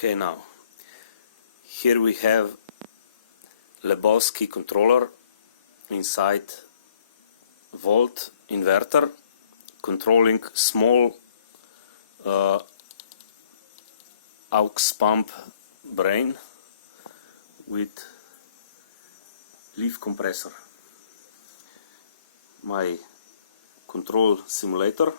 Okay, now here we have Lebowski controller inside volt inverter controlling small aux pump brain with leaf compressor. My control simulator